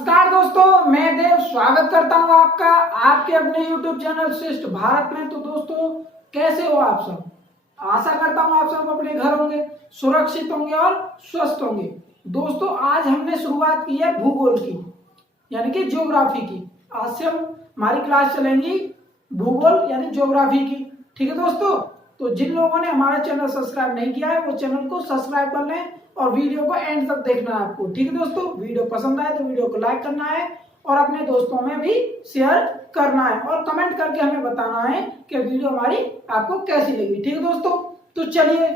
नमस्कार दोस्तों, मैं देव स्वागत करता हूं आपका आपके अपने YouTube चैनल श्रेष्ठ भारत में। तो दोस्तों, कैसे हो आप सब? आशा करता हूं आप सब अपने घर होंगे, सुरक्षित होंगे और स्वस्थ होंगे। दोस्तों, आज हमने शुरुआत की है भूगोल की, यानी कि ज्योग्राफी की। आज से हमारी क्लास चलेंगी भूगोल यानी ज्योग्राफी की। ठीक है दोस्तों, तो जिन लोगों ने हमारा चैनल सब्सक्राइब नहीं किया है वो चैनल को सब्सक्राइब कर लें और वीडियो को एंड तक देखना है आपको। ठीक है दोस्तों, वीडियो पसंद आए तो वीडियो को लाइक करना है और अपने दोस्तों में भी शेयर करना है और कमेंट करके हमें बताना है कि वीडियो हमारी आपको कैसी लगी। ठीक है दोस्तों, तो चलिए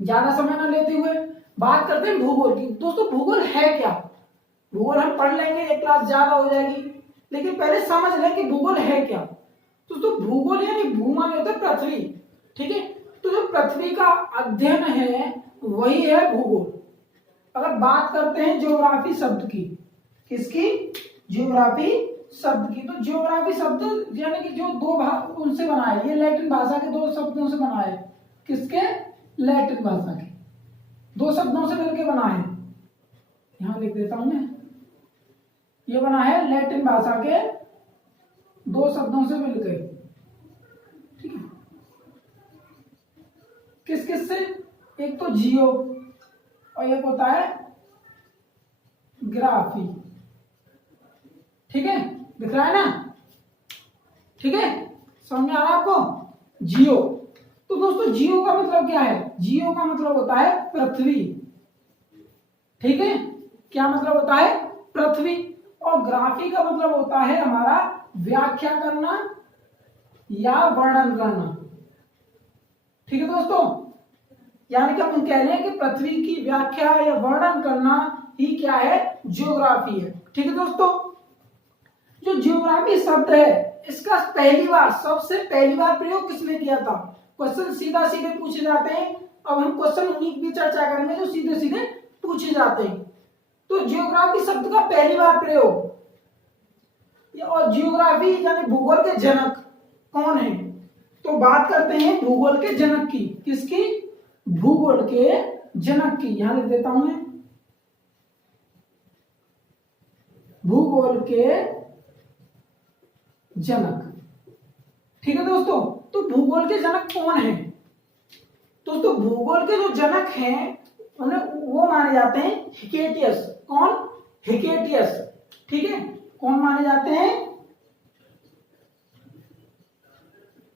ज्यादा समय न लेते हुए बात करते हैं भूगोल की। दोस्तों, भूगोल है क्या? भूगोल हम पढ़ लेंगे, एक क्लास ज्यादा हो जाएगी, लेकिन पहले समझ लें कि भूगोल है क्या। दोस्तों, भूगोल यानी भू माने होता है पृथ्वी। ठीक है, तो जो पृथ्वी का अध्ययन है वही है भूगोल। अगर बात करते हैं ज्योग्राफी शब्द की, किसकी? ज्योग्राफी शब्द की। तो ज्योग्राफी शब्द यानी कि जो दो भाग उनसे बना है, ये लैटिन भाषा के दो शब्दों से बना है। किसके? लैटिन भाषा के दो शब्दों से मिलकर बना है। यहां लिख देता हूं मैं, ये बना है लैटिन भाषा के दो शब्दों से मिलकर। ठीक है, किस किस से? एक तो जियो और एक होता है ग्राफी। ठीक है, दिख रहा है ना? ठीक है, समझ में आ रहा है आपको? जियो। तो दोस्तों, जियो का मतलब क्या है? जियो का मतलब होता है पृथ्वी। ठीक है, क्या मतलब होता है? पृथ्वी। और ग्राफी का मतलब होता है हमारा व्याख्या करना या वर्णन करना। ठीक है दोस्तों, यानी कि हम कह रहे हैं कि पृथ्वी की व्याख्या या वर्णन करना ही क्या है? ज्योग्राफी है। ठीक है दोस्तों, जो ज्योग्राफी शब्द है इसका सबसे पहली बार प्रयोग किसने किया था? क्वेश्चन सीधा सीधे पूछे जाते हैं। अब हम क्वेश्चन उन्हीं की चर्चा करेंगे जो सीधे सीधे पूछे जाते हैं। तो ज्योग्राफी शब्द का पहली बार प्रयोग, और ज्योग्राफी यानी भूगोल के जनक कौन है? तो बात करते हैं भूगोल के जनक की। किसकी? भूगोल के जनक की। यहां लिख देता हूं मैं, भूगोल के जनक। ठीक है दोस्तों, तो भूगोल के जनक कौन है? दोस्तों, भूगोल के जो जनक हैं उन्हें वो माने जाते हैं हिकेटियस। कौन? हिकेटियस। ठीक है, कौन माने जाते हैं?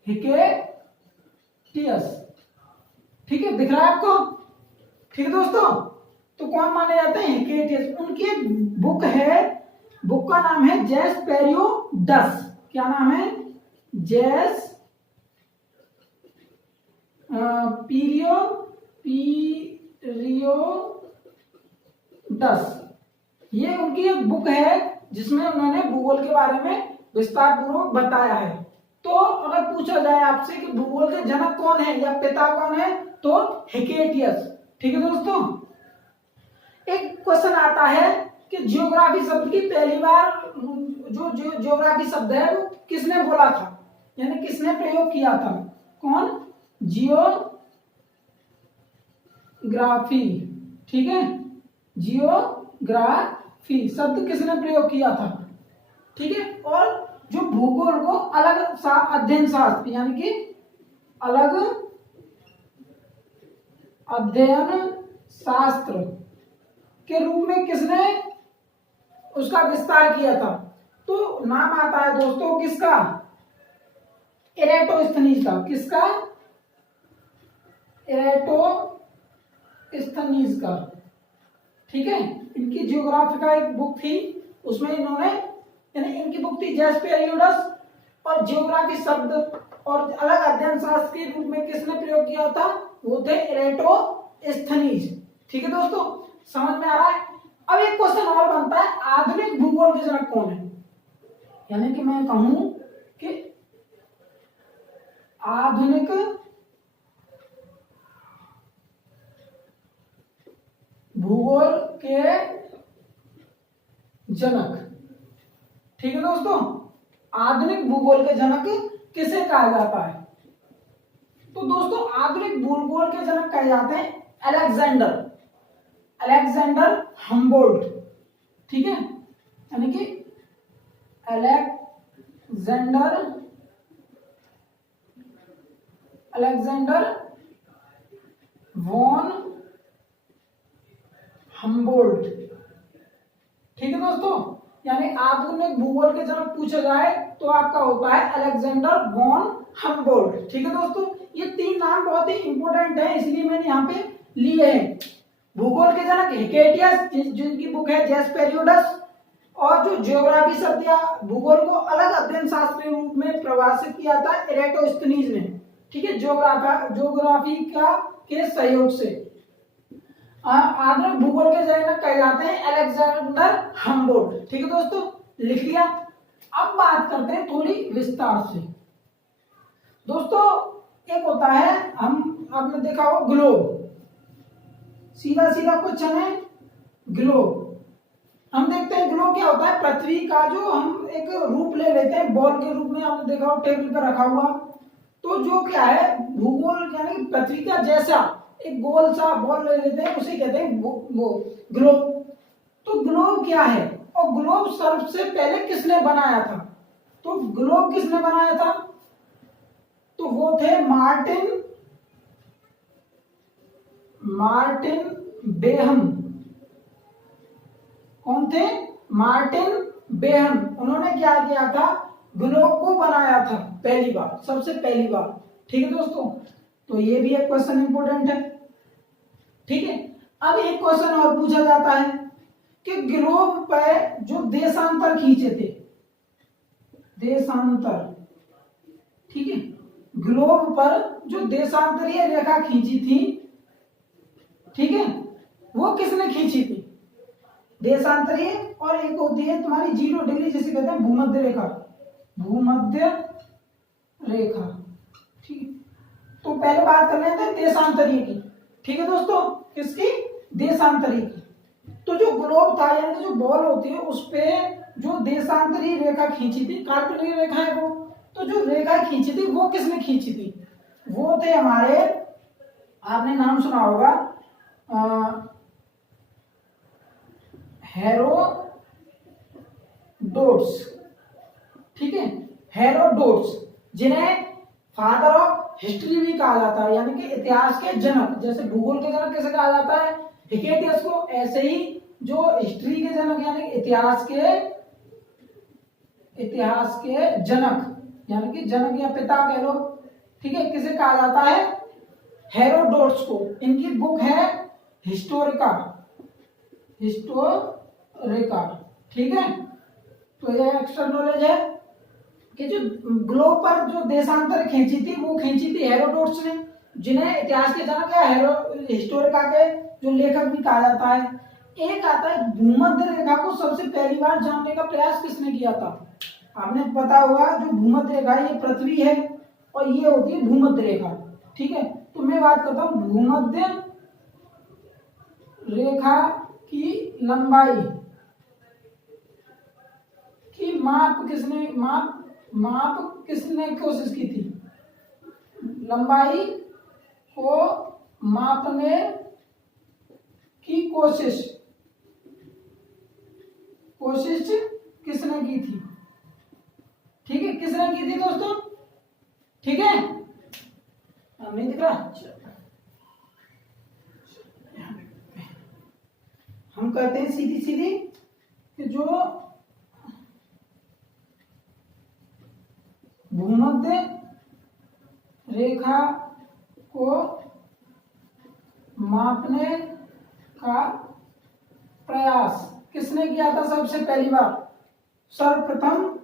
हिकेटियस। ठीक है, दिख रहा है आपको? ठीक है दोस्तों, तो कौन माने जाते हैं? हिकेटियस। उनकी एक बुक है, बुक का नाम है जेस पेरियोडस। क्या नाम है? जेस पीरियोडस। ये उनकी एक बुक है जिसमें उन्होंने भूगोल के बारे में विस्तार पूर्वक बताया है। तो अगर पूछा जाए आपसे कि भूगोल के जनक कौन है या पिता कौन है, तो हिकेटियस। ठीक है दोस्तों, एक क्वेश्चन आता है कि ज्योग्राफी शब्द की पहली बार जो ज्योग्राफी शब्द है वो किसने बोला था, यानी किसने प्रयोग किया था? कौन? जियोग्राफी। ठीक है, जियोग्राफी शब्द किसने प्रयोग किया था? ठीक है, और जो भूगोल को अलग अध्ययन शास्त्र यानी कि अलग अध्ययन शास्त्र के रूप में किसने उसका विस्तार किया था? तो नाम आता है दोस्तों किसका? एराटोस्थनीज का। किसका? एराटोस्थनीज का। ठीक है, इनकी ज्योग्राफी का एक बुक थी, उसमें इन्होंने यानी इनकी बुक थी जेस पेरियोडस, और ज्योग्राफी शब्द और अलग अध्ययन शास्त्र के रूप में किसने प्रयोग किया था? वो थे एराटोस्थनीज। ठीक है दोस्तों, समझ में आ रहा है? अब एक क्वेश्चन और बनता है, आधुनिक भूगोल के जनक कौन है? यानी कि मैं कहूं कि आधुनिक भूगोल के जनक। ठीक है दोस्तों, आधुनिक भूगोल के जनक किसे कहा जाता है? तो दोस्तों, आधुनिक भूगोल के जनक कहे जाते हैं अलेक्जेंडर हम्बोल्ट। ठीक है, यानी कि अलेक्जेंडर वॉन हम्बोल्ट। ठीक है दोस्तों, यानी आधुनिक भूगोल के जनक पूछा जाए तो आपका होता है अलेक्जेंडर वॉन हम्बोल्ट। ठीक है दोस्तों, ये तीन नाम बहुत ही इंपॉर्टेंट है, इसलिए मैंने यहाँ पे लिए हैं। भूगोल के जनक हिकेटियस, जिनकी बुक है जेस्पेरियोडस, और जो ज्योग्राफी शब्द या भूगोल को अलग अध्ययन शास्त्रीय रूप में परिभाषित किया था एरेटोस्थनीज ने। ठीक है, ज्योग्राफी का के सहयोग से आधुनिक भूगोल के जनक कहे जाते हैं अलेक्जेंडर हम्बोल्ट। ठीक है दोस्तों, लिख लिया। अब बात करते हैं थोड़ी विस्तार से। दोस्तों, एक होता है, हम आपने देखा हो ग्लोब, सीधा सीधा क्वेश्चन है ग्लोब। हम देखते हैं ग्लोब क्या होता है, पृथ्वी का जो हम एक रूप ले लेते हैं बॉल के रूप में, आपने देखा हो टेबल पर रखा हुआ, तो जो क्या है भूगोल यानी पृथ्वी का जैसा एक गोल सा बॉल ले लेते हैं, उसे कहते हैं वो ग्लोब। तो ग्लोब क्या है, और ग्लोब सबसे पहले किसने बनाया था? तो ग्लोब किसने बनाया था? तो वो थे मार्टिन बेहम। कौन थे? Martin Behaim. उन्होंने क्या किया था, ग्लोब को बनाया था पहली बार, सबसे पहली बार। ठीक है दोस्तों, तो ये भी एक क्वेश्चन इंपोर्टेंट है। ठीक है, अब एक क्वेश्चन और पूछा जाता है कि ग्लोब पर जो देशांतर खींचे थे, देशांतर, ठीक है, ग्लोब पर जो देशांतरीय रेखा खींची थी, ठीक है, वो किसने खींची थी? देशांतरीय, और एक होती है तुम्हारी 0 डिग्री, जिसे कहते हैं भूमध्य रेखा, भूमध्य रेखा। ठीक है, तो पहले बात कर लेते हैं देशांतरीय की। ठीक है दोस्तों, किसकी? देशांतरीय की। तो जो ग्लोब था यानी जो बॉल होती है उस पे जो देशांतरीय रेखा खींची थी, काल्पनिक रेखा है वो, तो जो रेखा खींची थी वो किसने खींची थी? वो थे हमारे, आपने नाम सुना होगा हेरोडोट्स। ठीक है, हेरोडोट्स, जिन्हें फादर ऑफ हिस्ट्री भी कहा जाता है, यानी कि इतिहास के जनक। जैसे भूगोल के जनक कैसे कहा जाता है हिकेटियस को, ऐसे ही जो हिस्ट्री के जनक यानी इतिहास के जनक, यानी कि जनक या पिता कह लो, ठीक है, किसे कहा जाता है? हेरोडोट्स को। इनकी बुक है हिस्टोरिका। ठीक है, तो ये एक्स्ट्रा नॉलेज है कि जो ग्लोब पर जो देशांतर खींची थी वो खींची थी हेरोडोट्स ने, जिन्हें इतिहास के जनक या हिस्टोरिका के जो लेखक भी कहा जाता है। एक आता है भूमध्य रेखा को सबसे पहली बार जानने का प्रयास किसने किया था? आपने पता होगा जो भूमध्य रेखा ये पृथ्वी है और ये होती है भूमध्य रेखा। ठीक है, तो मैं बात करता हूं भूमध्य रेखा की लंबाई की माप किसने कोशिश की थी? लंबाई को मापने की कोशिश किसने की थी? ठीक है, किसने की थी दोस्तों? ठीक है, नहीं दिख रहा, हम कहते हैं सीधी सीधी कि जो भूमध्य रेखा को मापने का प्रयास किसने किया था सबसे पहली बार? सर्वप्रथम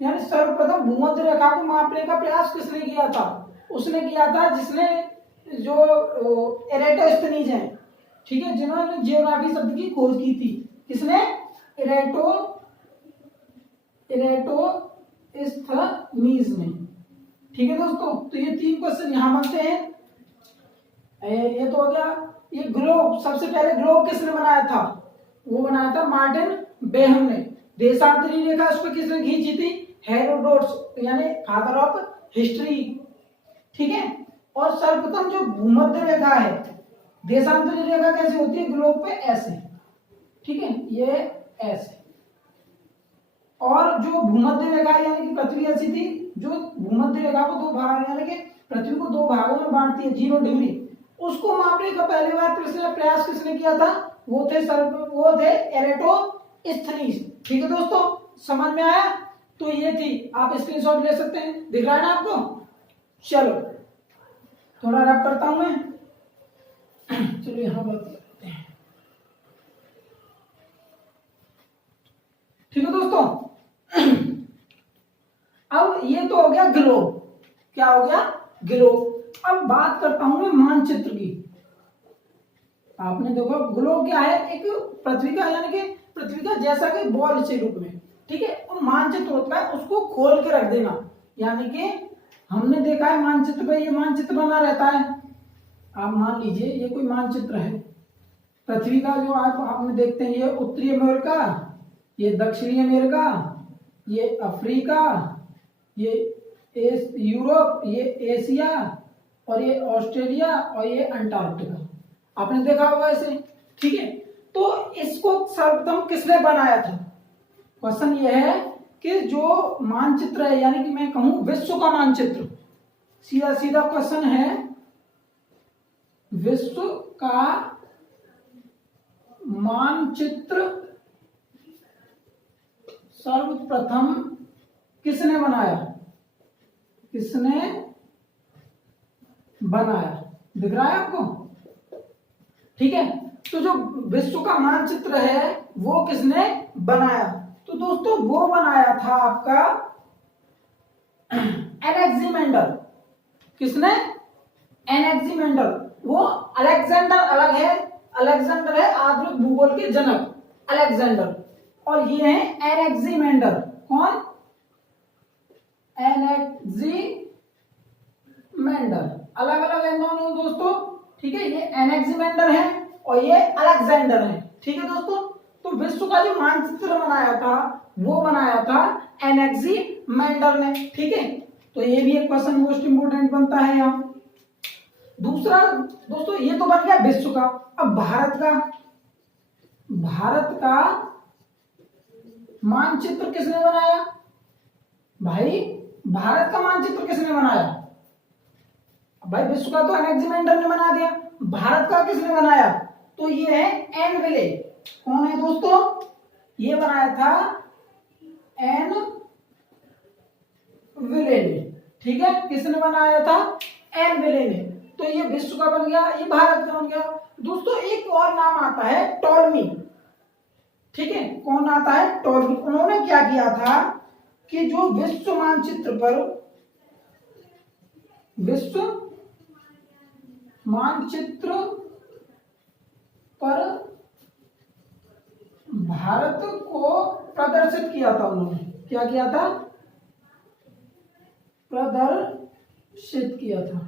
यानी सर्वप्रथम भूमध्य रेखा को मापने का प्रयास किसने किया था? उसने किया था जिसने जो एरेटोस्थनीज हैं, ठीक है, जिन्होंने जियोग्राफी शब्द की खोज की थी। किसने? एरेटोस्थनीज ने। ठीक है दोस्तों, तो ये 3 क्वेश्चन यहां बनते हैं। ये तो हो गया। ये ग्लोब, सबसे पहले ग्लोब किसने बनाया था? वो बनाया था मार्टिन बेहम ने। देशांतरी रेखा उस पर किसने खींची थी? हेरोडोट्स, यानी फादर ऑफ हिस्ट्री। ठीक है, और सर्वप्रथम जो भूमध्य रेखा है, देशांतरी रेखा कैसे होती है ग्लोब पे, ऐसे, ठीक है, ये ऐसे। और जो भूमध्य रेखा यानी कि पृथ्वी ऐसी थी, जो भूमध्य रेखा को दो भाग यानी कि पृथ्वी को दो भागों में बांटती है 0 डिग्री, उसको मापने का पहली बार प्रयास किसने किया था, वो थे एरेटोस्थनीज। ठीक है दोस्तों, समझ में आया? तो ये थी, आप स्क्रीनशॉट ले सकते हैं, दिख रहा है ना आपको? चलो थोड़ा रब करता हूं मैं। चलो यहां बात करते हैं। ठीक है दोस्तों, अब ये तो हो गया ग्लोब, क्या हो गया, ग्लोब। अब बात करता हूं मैं मानचित्र की। आपने देखो ग्लोब क्या है, एक पृथ्वी का यानी कि पृथ्वी का जैसा कि बॉल से रूप में, ठीक है, और मानचित्र होता है, उसको खोल के रख देना। यानी कि हमने देखा है मानचित्र पे ये मानचित्र बना रहता है। आप मान लीजिए ये कोई मानचित्र है पृथ्वी का, जो आप आपने देखते हैं, ये उत्तरी अमेरिका, ये दक्षिणी अमेरिका, ये अफ्रीका, ये यूरोप, ये एशिया, और ये ऑस्ट्रेलिया, और ये अंटार्कटिका। आपने देखा होगा ऐसे, ठीक है। तो इसको सर्वप्रथम किसने बनाया था? क्वेश्चन ये है कि जो मानचित्र है, यानी कि मैं कहूं विश्व का मानचित्र, सीधा सीधा क्वेश्चन है, विश्व का मानचित्र सर्वप्रथम किसने बनाया? किसने बनाया? दिख रहा है आपको? ठीक है, तो जो विश्व का मानचित्र है वो किसने बनाया? तो दोस्तों वो बनाया था आपका एनेक्सिमेंडर। किसने? एनेक्सिमेंडर। वो अलेक्जेंडर अलग है, अलेक्जेंडर है आधुनिक भूगोल के जनक, अलेक्जेंडर, और ये है एनेक्सिमेंडर। कौन? एनेक्सिमेंडर। अलग अलग है दोनों दोस्तों, ठीक है, ये एनेक्सिमेंडर है और ये अलेक्जेंडर है। ठीक है दोस्तों, तो विश्व का जो मानचित्र बनाया था वो बनाया था एनेक्सिमेंडर ने। ठीक है, तो ये भी एक क्वेश्चन मोस्ट इंपोर्टेंट बनता है यहाँ। दूसरा दोस्तों, ये तो बन गया विश्व का। अब भारत का, भारत का मानचित्र किसने बनाया? भाई भारत का मानचित्र किसने बनाया? भाई विश्व का तो एनेक्सिमेंडर ने बना दिया, भारत का किसने बनाया? तो ये है एन विले। कौन है दोस्तों? ये बनाया था एन विले ने। ठीक है, किसने बनाया था? एन विले ने। तो ये विश्व का बन गया, ये भारत का बन गया। दोस्तों एक और नाम आता है टॉलमी। ठीक है, कौन आता है? टॉलमी। उन्होंने क्या किया था कि जो विश्व मानचित्र पर, विश्व मानचित्र पर भारत को प्रदर्शित किया था। उन्होंने क्या किया था? प्रदर्शित किया था।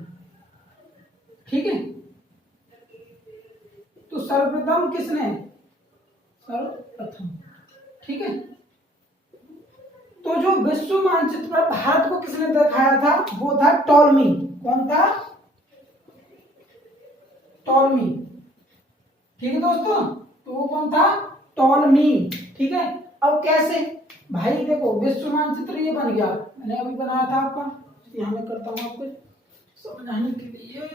ठीक है, तो सर्वप्रथम किसने? सर्वप्रथम। ठीक है, तो जो विश्व मानचित्र पर भारत को किसने दिखाया था वो था टॉलमी। कौन था? टॉलमी। ठीक है दोस्तों, तो वो कौन था? टॉलमी। ठीक है, अब कैसे? भाई देखो विश्व मानचित्र ये बन गया, मैंने अभी बनाया था आपका, यहां मैं करता हूं आपको समझाने के लिए,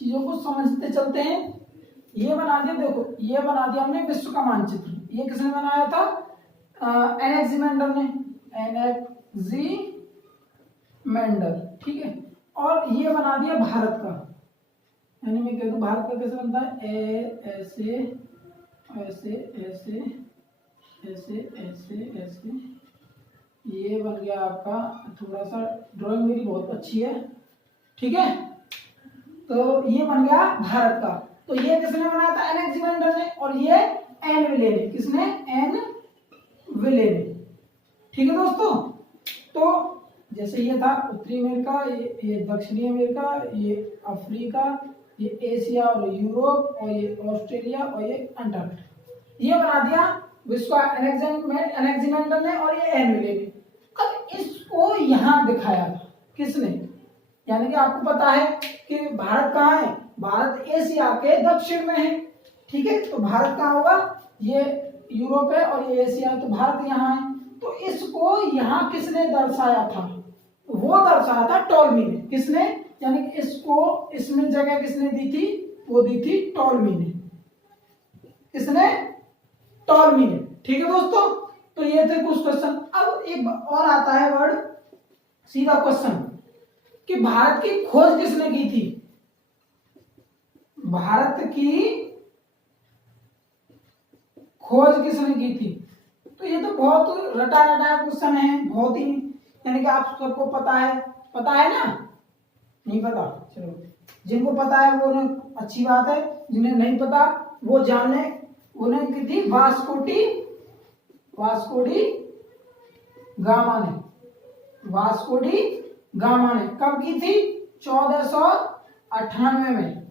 चीजों को समझते चलते हैं। ये बना दिया, देखो ये बना दिया हमने विश्व का मानचित्र। ये किसने बनाया था? एनेक्सिमेंडर ने, एनेक्सिमेंडर। ठीक है, और ये बना दिया भारत का, यानी मैं कह दूं भारत का कैसे बनता है? ऐसे ऐसे ऐसे ऐसे ऐसे ऐसे, ये बन गया आपका। थोड़ा सा ड्राइंग मेरी बहुत अच्छी है, ठीक है, तो ये बन गया भारत का। तो ये किसने बनाया था? एनेक्सिमेंडर ने, और ये एन विले ने। किसने? एन विले ने। ठीक है दोस्तों, तो जैसे ये था उत्तरी अमेरिका, ये दक्षिणी अमेरिका, ये अफ्रीका, ये एशिया और यूरोप, और ये ऑस्ट्रेलिया, और ये अंटार्कटिका। ये बना दिया विश्व का एनेक्सिमेंडर ने और ये एन विले ने। अब इसको यहां दिखाया था किसने? यानी कि आपको पता है कि भारत कहाँ है, भारत एशिया के दक्षिण में है। ठीक है, तो भारत कहाँ होगा, ये यूरोप है और ये एशिया है, तो भारत यहाँ है। तो इसको यहाँ किसने दर्शाया था, वो दर्शाया था टॉलमी ने। किसने, यानी कि इसको इसमें जगह किसने दी थी, वो दी थी टॉलमी ने। किसने, टॉलमी ने। ठीक है दोस्तों, तो ये थे कुछ क्वेश्चन। अब एक और आता है वर्ड, सीधा क्वेश्चन, कि भारत की खोज किसने की थी, भारत की खोज किसने की थी। तो ये तो बहुत रटा रटा क्वेश्चन है, बहुत ही, यानी कि आप सबको पता है ना, नहीं पता, चलो जिनको पता है वो अच्छी बात है, जिन्हें नहीं पता वो जान ले। उन्हें की थी वास्को डी गामा ने, वास्को डी गामा ने कब की थी, 1498 में।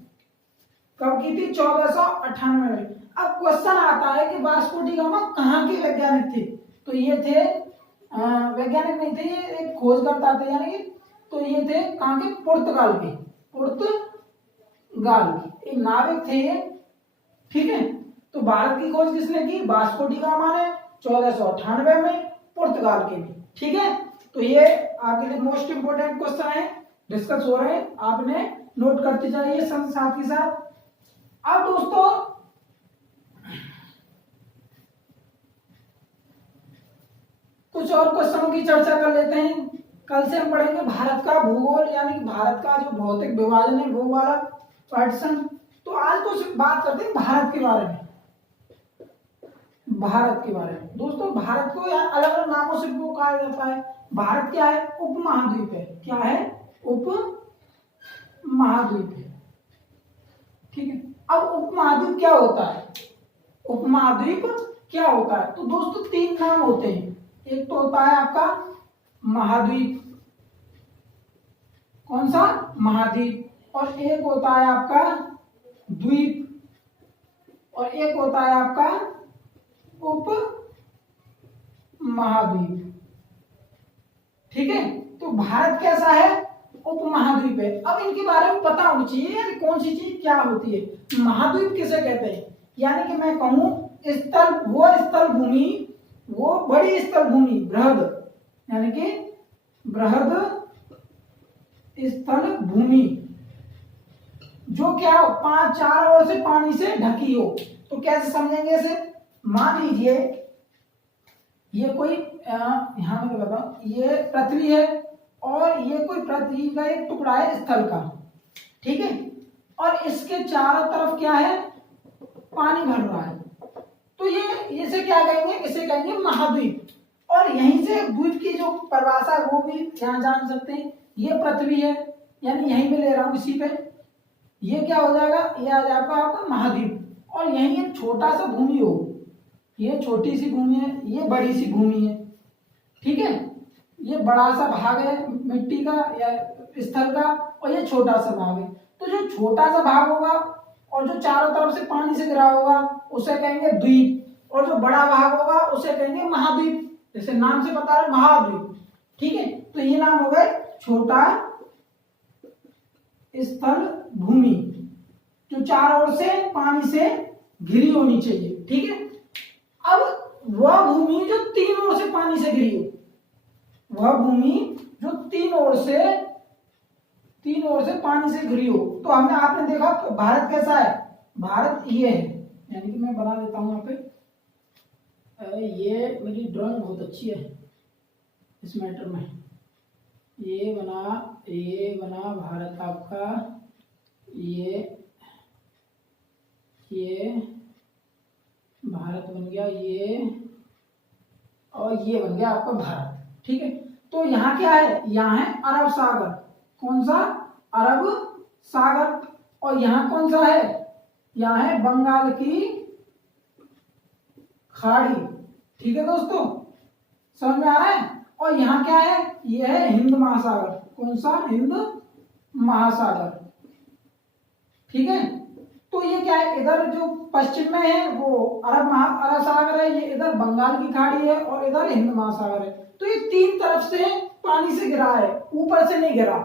कब की थी, 1498 में। अब क्वेश्चन आता है कि वास्को डी गामा कहाँ के वैज्ञानिक थे। तो ये थे वैज्ञानिक नहीं थे, ये एक खोजकर्ता थे, यानी कि तो ये थे कहाँ के, पुर्तगाल के, पुर्तगाल के एक नाविक थे ये। ठीक है, तो भारत की खोज किसने की, वास्को डी गामा ने 1498 में, पुर्तगाल के भी। ठीक है, तो ये आपके लिए मोस्ट इंपोर्टेंट क्वेश्चन है, डिस्कस हो रहे हैं, आपने नोट करते जाइए साथ ही साथ। अब दोस्तों कुछ और क्वेश्चनों की चर्चा कर लेते हैं। कल से हम पढ़ेंगे भारत का भूगोल, यानी कि भारत का जो भौतिक विभाजन है वो वाला पार्टीशन। तो आज तो सिर्फ बात करते हैं भारत के बारे में। भारत के बारे में दोस्तों, भारत को यार अलग अलग नामों से वो कहा जाता है। भारत क्या है, उपमहाद्वीप है। क्या है, उपमहाद्वीप है। ठीक है, अब उपमहाद्वीप क्या होता है, उपमहाद्वीप क्या होता है। तो दोस्तों तीन नाम होते हैं, एक तो होता है आपका महाद्वीप, कौन सा, महाद्वीप, और एक होता है आपका द्वीप, और एक होता है आपका उप महाद्वीप। ठीक है, तो भारत कैसा है, उपमहाद्वीप है। अब इनके बारे में पता होना चाहिए यार, कौन सी चीज क्या होती है। महाद्वीप किसे कहते हैं, यानी कि मैं कहूं स्थल, वो स्थल भूमि, वो बड़ी स्थल भूमि, बृहद, यानी कि बृहद स्थल भूमि, जो क्या हो, 4 ओर से पानी से ढकी हो। तो कैसे समझेंगे इसे, मान लीजिए ये कोई यहां में बताओ, ये पृथ्वी है और ये कोई पृथ्वी का एक टुकड़ा है स्थल का। ठीक है, और इसके चारों तरफ क्या है, पानी भर रहा है। तो ये इसे क्या कहेंगे, इसे कहेंगे महाद्वीप। और यहीं से द्वीप की जो परिभाषा है वो भी यहाँ जान सकते हैं। ये पृथ्वी है, यानी यहीं पे ले रहा हूं इसी पे, ये क्या हो जाएगा, ये आ जाएगा आपका महाद्वीप। और यहीं एक छोटा सा भूमि हो, ये छोटी सी भूमि है, ये बड़ी सी भूमि है। ठीक है, ये बड़ा सा भाग है मिट्टी का या स्थल का, और ये छोटा सा भाग है। तो जो छोटा सा भाग होगा और जो चारों तरफ से पानी से घिरा होगा उसे कहेंगे द्वीप, और जो बड़ा भाग होगा उसे कहेंगे महाद्वीप। जैसे नाम से बता रहे महाद्वीप। ठीक है, तो ये नाम हो गए छोटा स्थल भूमि, जो चारों ओर से पानी से घिरी होनी चाहिए। ठीक है, अब वह भूमि जो 3 ओर से पानी से घिरी हो, वह भूमि जो 3 ओर से पानी से घिरी हो। तो हमने आपने देखा तो भारत कैसा है, भारत ये है, यानी कि मैं बना देता हूं यहाँ पे, ये मेरी ड्राइंग बहुत अच्छी है इस मैटर में। ये बना भारत आपका, ये भारत बन गया ये, और ये बन गया आपका भारत। ठीक है, तो यहाँ क्या है, यहाँ है अरब सागर, कौन सा, अरब सागर। और यहाँ कौन सा है, यहाँ है बंगाल की खाड़ी। ठीक है दोस्तों, समझ में आ रहा है। और यहाँ क्या है, ये है हिंद महासागर, कौन सा, हिंद महासागर। ठीक है, तो ये क्या है, इधर जो पश्चिम में है वो अरब सागर है, ये इधर बंगाल की खाड़ी है और इधर हिंद महासागर है। तो ये 3 तरफ से पानी से घिरा है, ऊपर से नहीं घिरा।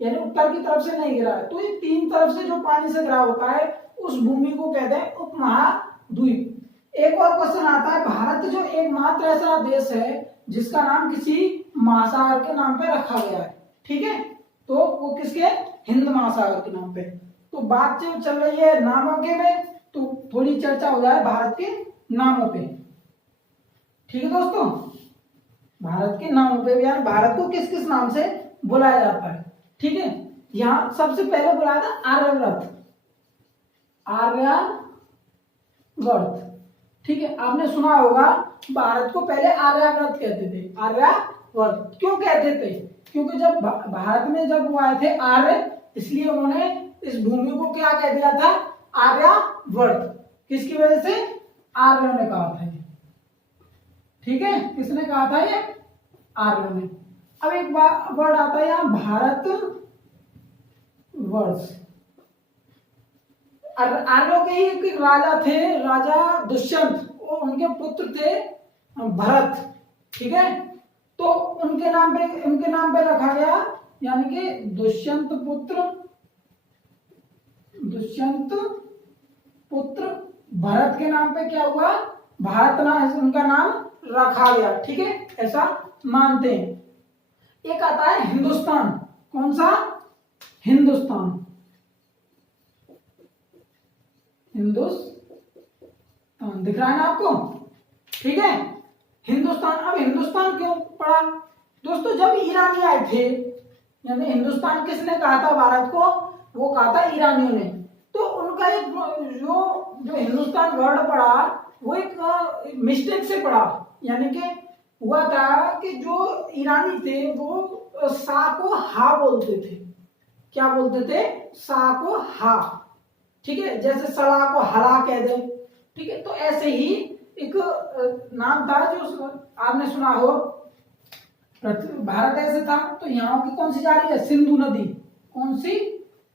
यानी उत्तर की तरफ से नहीं गिरा है, तो ये तीन तरफ से जो पानी से गिरा होता है उस भूमि को कहते हैं उपमहाद्वीप। एक और क्वेश्चन आता है, भारत जो एकमात्र ऐसा देश है जिसका नाम किसी महासागर के नाम पे रखा गया है, ठीक है, तो वो किसके, हिंद महासागर के नाम पे। तो बात जो चल रही है नामों के में, तो थोड़ी चर्चा हो जाए भारत के नामों पे, ठीक है दोस्तों। भारत के नामों पे, यानी भारत को किस किस नाम से बुलाया जाता है, ठीक है। यहाँ सबसे पहले बुलाया था आर्यव्रत, आर्यवर्त, ठीक है। आपने सुना होगा भारत को पहले आर्यव्रत कहते थे, आर्यवर्त क्यों कहते थे, क्योंकि जब भारत में जब वो आए थे आर्य, इसलिए उन्होंने इस भूमि को क्या कह दिया था, आर्यवर्त। किसकी वजह से, आर्यों ने कहा था ये, ठीक है, किसने कहा था ये, आर्यों ने। अब एक वर्ड आता है यहाँ भारत वर्ष। आर्यों के ही एक राजा थे, राजा दुष्यंत, और उनके पुत्र थे भरत, ठीक है, तो उनके नाम पे रखा गया, यानी कि दुष्यंत पुत्र भरत के नाम पे क्या हुआ, भारत नाम उनका नाम रखा गया, ठीक है, ऐसा मानते हैं। एक आता है हिंदुस्तान, कौन सा, हिंदुस्तान दिख रहा है ना आपको, ठीक है, हिंदुस्तान। अब हिंदुस्तान क्यों पड़ा दोस्तों, जब ईरानी आए थे, यानी हिंदुस्तान किसने कहा था भारत को, वो कहा था ईरानियों ने। तो उनका एक जो हिंदुस्तान वर्ड पड़ा, वो एक मिस्टेक से पड़ा, यानी कि हुआ था कि जो ईरानी थे वो सा को हा बोलते थे, क्या बोलते थे, सा को हा, ठीक है, जैसे सला को हला कह दे, ठीक है। तो ऐसे ही एक नाम था जो आपने सुना हो, भारत ऐसे था, तो यहाँ की कौन सी जा रही है, सिंधु नदी, कौन सी,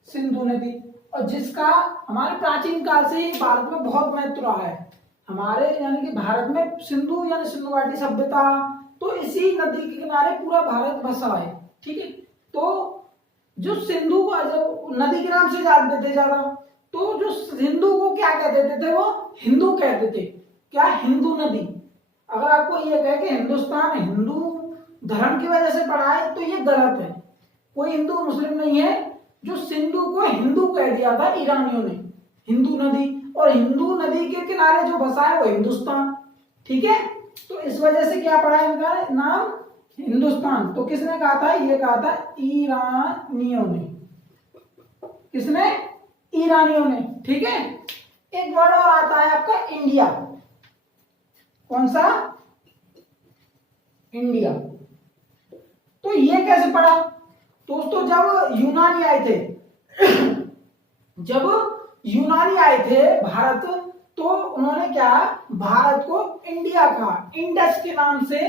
सिंधु नदी, और जिसका हमारे प्राचीन काल से ही भारत में बहुत महत्व रहा है, हमारे यानी कि भारत में सिंधु यानी सिंधु घाटी सभ्यता, तो इसी नदी के किनारे पूरा भारत बसा है, ठीक है। तो जो सिंधु को जब नदी के नाम से जानते थे ज्यादा, तो जो सिंधु को क्या कह देते थे, वो हिंदू कहते थे, क्या, हिंदू नदी। अगर आपको ये कहे कि हिंदुस्तान हिंदू धर्म की वजह से पड़ा है, तो ये गलत है, कोई हिंदू मुस्लिम नहीं है। जो सिंधु को हिंदू कह दिया था ईरानियों ने, हिंदू नदी, और हिंदू नदी के किनारे जो बसा है वो हिंदुस्तान, ठीक है। तो इस वजह से क्या पड़ा है इनका नाम, हिंदुस्तान। तो किसने कहा था, ये कहा था ईरानियों ने, किसने, ईरानियों ने, ठीक है। एक वर्ड और आता है आपका इंडिया, कौन सा, इंडिया। तो ये कैसे पड़ा दोस्तों, जब यूनानी आए थे भारत, तो उन्होंने क्या, भारत को इंडिया कहा, इंडस के नाम से,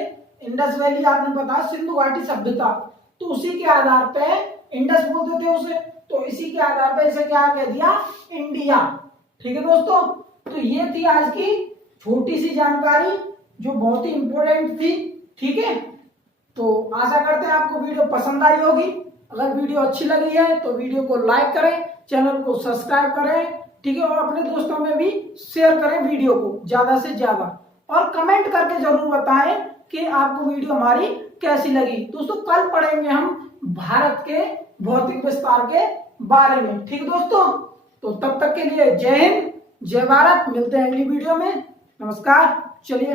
इंडस वैली आपने पता, सिंधु घाटी सभ्यता, तो उसी के आधार पे इंडस बोलते थे उसे, तो इसी के आधार पे इसे क्या कह दिया, इंडिया, ठीक है दोस्तों। तो ये थी आज की छोटी सी जानकारी जो बहुत ही इंपॉर्टेंट थी, ठीक है। तो आशा करते हैं आपको वीडियो पसंद आई होगी। अगर वीडियो अच्छी लगी है तो वीडियो को लाइक करें, चैनल को सब्सक्राइब करें, ठीक है, और अपने दोस्तों में भी शेयर करें वीडियो को ज्यादा से ज्यादा, और कमेंट करके जरूर बताएं कि आपको वीडियो हमारी कैसी लगी। दोस्तों कल पढ़ेंगे हम भारत के भौतिक विस्तार के बारे में, ठीक है दोस्तों। तो तब तक के लिए जय हिंद, जय भारत, मिलते हैं अगली वीडियो में, नमस्कार, चलिए।